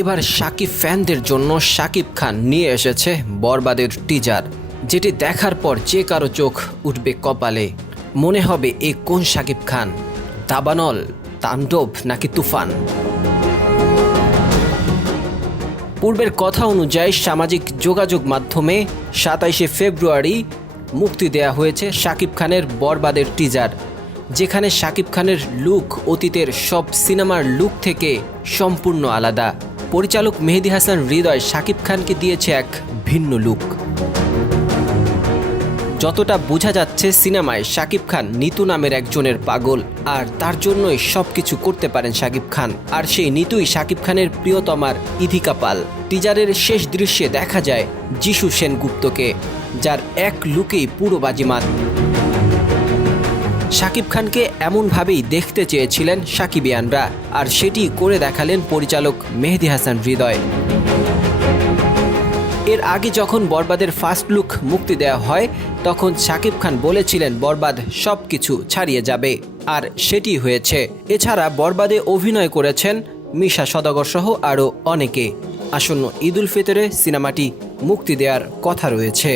এবার সাকিব ফ্যানদের জন্য সাকিব খান নিয়ে এসেছে বরবাদের টিজার যেটি দেখার পর যে কারও চোখ উঠবে কপালে। মনে হবে এ কোন সাকিব খান? দাবানল, তাণ্ডব নাকি তুফান? পূর্বের কথা অনুযায়ী সামাজিক যোগাযোগ মাধ্যমে সাতাইশে ফেব্রুয়ারি মুক্তি দেয়া হয়েছে শাকিব খানের বরবাদের টিজার যেখানে শাকিব খানের লুক অতীতের সব সিনেমার লুক থেকে সম্পূর্ণ আলাদা। পরিচালক মেহেদি হাসান হৃদয় শাকিব খানকে দিয়েছে এক ভিন্ন লুক। যতটা বোঝা যাচ্ছে সিনেমায় শাকিব খান নিতু নামের একজনের পাগল, আর তার জন্যই সব কিছু করতে পারেন শাকিব খান। আর সেই নিতুই শাকিব খানের প্রিয়তমার ইধিকা পাল। টিজারের শেষ দৃশ্যে দেখা যায় যিশু সেনগুপ্তকে, যার এক লুকেই পুরো বাজিমাত। শাকিব খানকে এমনভাবেই দেখতে চেয়েছিলেন সাকিবিয়ানরা, আর সেটি করে দেখালেন পরিচালক মেহেদি হাসান হৃদয়। এর আগে যখন বরবাদের ফার্স্ট লুক মুক্তি দেওয়া হয়, তখন শাকিব খান বলেছিলেন বরবাদ সব কিছু ছাড়িয়ে যাবে, আর সেটি হয়েছে। এছাড়া বরবাদে অভিনয় করেছেন মিশা সদাগর সহ আরও অনেকে। আসন্ন ঈদুল ফিতরে সিনেমাটি মুক্তি দেওয়ার কথা রয়েছে।